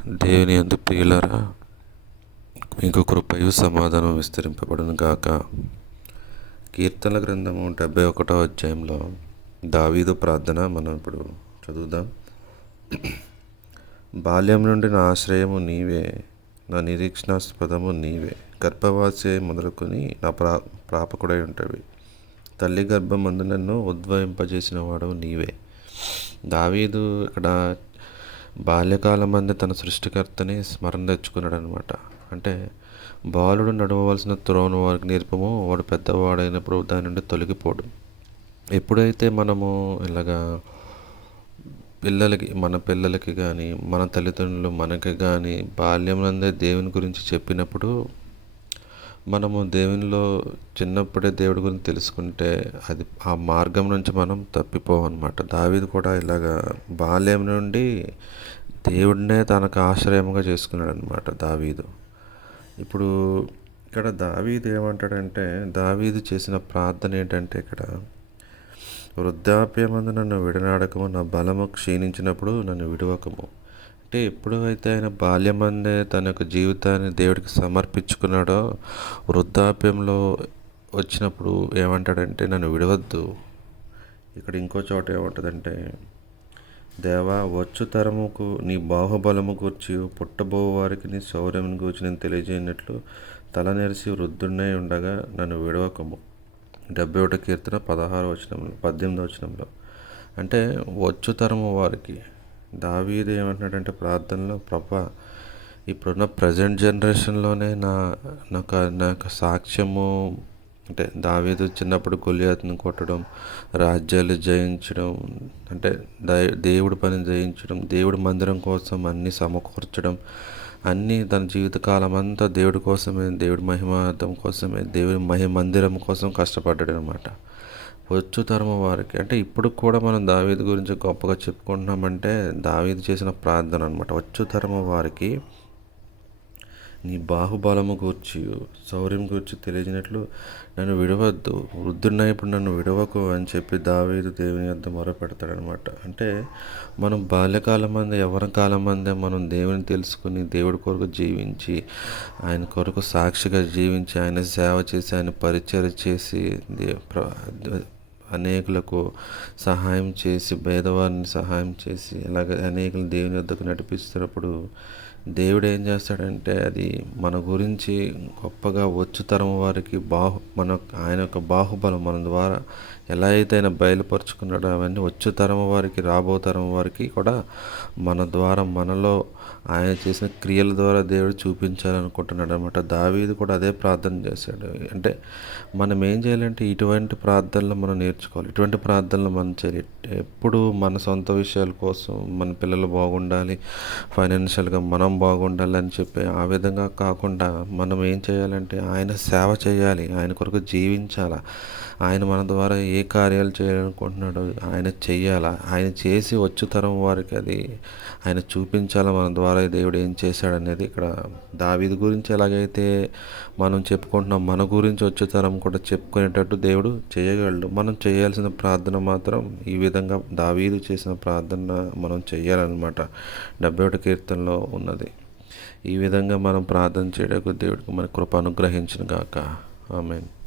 దేవుని అందు ప్రియులరా మీకు కృపయు సమాధానం విస్తరింపబడును గాక. కీర్తన గ్రంథము డెబ్బై ఒకటో అధ్యాయంలో దావీదు ప్రార్థన మనం ఇప్పుడు చదువుదాం. బాల్యం నుండి నా ఆశ్రయము నీవే నా నిరీక్షణాస్పదము నీవే. గర్భవాసే మొదలుకొని నా ప్రా ప్రాపకుడై ఉంటవి. తల్లి గర్భమందు నన్ను ఉద్వయింపజేసిన వాడు నీవే. దావీదు ఇక్కడ బాల్యకాలమందే తన సృష్టికర్తని స్మరణ తెచ్చుకున్నాడు అనమాట అంటే బాలుడు నడవవలసిన త్రోను వారికి నేర్పము వాడు పెద్దవాడైనప్పుడు దాని నుండి తొలగిపోడు. ఎప్పుడైతే మనము ఇలాగా పిల్లలకి మన పిల్లలకి కానీ మన తల్లిదండ్రులు మనకి కానీ బాల్యంలోనే దేవుని గురించి చెప్పినప్పుడు మనము దేవునిలో చిన్నప్పుడే దేవుడి గురించి తెలుసుకుంటే అది ఆ మార్గం నుంచి మనం తప్పిపోవన్నమాట. దావీదు కూడా ఇలాగా బాల్యం నుండి దేవుడినే తనకు ఆశ్రయముగా చేసుకున్నాడు అనమాట దావీదు. ఇప్పుడు ఇక్కడ దావీదు ఏమంటాడంటే దావీదు చేసిన ప్రార్థన ఏంటంటే ఇక్కడ వృద్ధాప్యమందు నన్ను విడనాడకము నా బలము క్షీణించినప్పుడు నన్ను విడవకము. అంటే ఎప్పుడైతే ఆయన బాల్యమందే తన యొక్క జీవితాన్ని దేవుడికి సమర్పించుకున్నాడో వృద్ధాప్యంలో వచ్చినప్పుడు ఏమంటాడంటే నన్ను విడవద్దు. ఇక్కడ ఇంకో చోట ఏమంటుందంటే దేవా వచ్చు తరముకు నీ బాహుబలము గూర్చి పుట్టబో వారికి నీ శౌర్యం గూర్చి నేను తెలియజేయనట్లు తల నెరిసి వృద్ధుడినై ఉండగా నన్ను విడవకము. డెబ్బై ఒకటి కీర్తన పదహారు వచనంలో పద్దెనిమిది వచనంలో. అంటే వచ్చు తరము వారికి దావీదు ఏమంటున్నాడంటే ప్రార్థనలో ప్రభా ఇప్పుడున్న ప్రజెంట్ జనరేషన్లోనే నా నాకు నాకు సాక్ష్యము అంటే దావీదు చిన్నప్పుడు గొలియాత్ని కొట్టడం రాజ్యాలు జయించడం అంటే దేవుడి పని జయించడం దేవుడి మందిరం కోసం అన్నీ సమకూర్చడం అన్నీ తన జీవితకాలం అంతా దేవుడి కోసమే దేవుడి మహిమార్థం కోసమే దేవుడి మహి మందిరం కోసం కష్టపడ్డాడు అనమాట వచ్చు తరము వారికి అంటే ఇప్పుడు కూడా మనం దావీదు గురించి గొప్పగా చెప్పుకుంటున్నామంటే దావీదు చేసిన ప్రార్థన అనమాట వచ్చు తరము వారికి నీ బాహుబలము గూర్చి శౌర్యం గురించి తెలియజేసినట్లు నన్ను విడవద్దు. వృద్ధున్న ఇప్పుడు నన్ను విడవకు అని చెప్పి దావీదు దేవుని యొద్ద మొరపెడతాడనమాట అంటే మనం బాల్యకాలం అందే ఎవరి కాలం మందే మనం దేవుని తెలుసుకుని దేవుడి కొరకు జీవించి ఆయన కొరకు సాక్షిగా జీవించి ఆయన సేవ చేసి ఆయన పరిచయం చేసి అనేకులకు సహాయం చేసి పేదవారిని సహాయం చేసి అలాగే అనేకులు దేవుని వద్దకు నడిపిస్తున్నప్పుడు దేవుడు ఏం చేస్తాడంటే అది మన గురించి గొప్పగా వచ్చు తరం వారికి బాహు మన ఆయన యొక్క బాహుబలం మన ద్వారా ఎలా అయితే ఆయన బయలుపరుచుకున్నాడో అవన్నీ వచ్చు తరం వారికి రాబో తరం వారికి కూడా మన ద్వారా మనలో ఆయన చేసిన క్రియల ద్వారా దేవుడు చూపించాలనుకుంటున్నాడు అనమాట దావీది కూడా అదే ప్రార్థన చేశాడు. అంటే మనం ఏం చేయాలంటే ఇటువంటి ప్రార్థనలు మనం నేర్చుకోవాలి. ఇటువంటి ప్రార్థనలు మనం చేయాలి. ఎప్పుడు మన సొంత విషయాల కోసం మన పిల్లలు బాగుండాలి ఫైనాన్షియల్గా మనం బాగుండాలి అని చెప్పి ఆ విధంగా కాకుండా మనం ఏం చేయాలంటే ఆయన సేవ చేయాలి. ఆయన కొరకు జీవించాలా. ఆయన మన ద్వారా ఏ కార్యాలు చేయాలనుకుంటున్నాడో ఆయన చెయ్యాలా. ఆయన చేసి వచ్చు తరం వారికి అది ఆయన చూపించాలా మన ద్వారా దేవుడు ఏం చేశాడనేది ఇక్కడ దావిది గురించి ఎలాగైతే మనం చెప్పుకుంటున్నాం మన గురించి వచ్చే తరం కూడా చెప్పుకునేటట్టు దేవుడు చేయగలడు. మనం చేయాల్సిన ప్రార్థన మాత్రం ఈ విధంగా దావీదు చేసిన ప్రార్థన మనం చేయాలన్నమాట. డెబ్బై ఒకటి కీర్తనలో ఉన్నది. ఈ విధంగా మనం ప్రార్థన చేయడానికి దేవుడికి మన కృప అనుగ్రహించిన గాక. ఆమెను.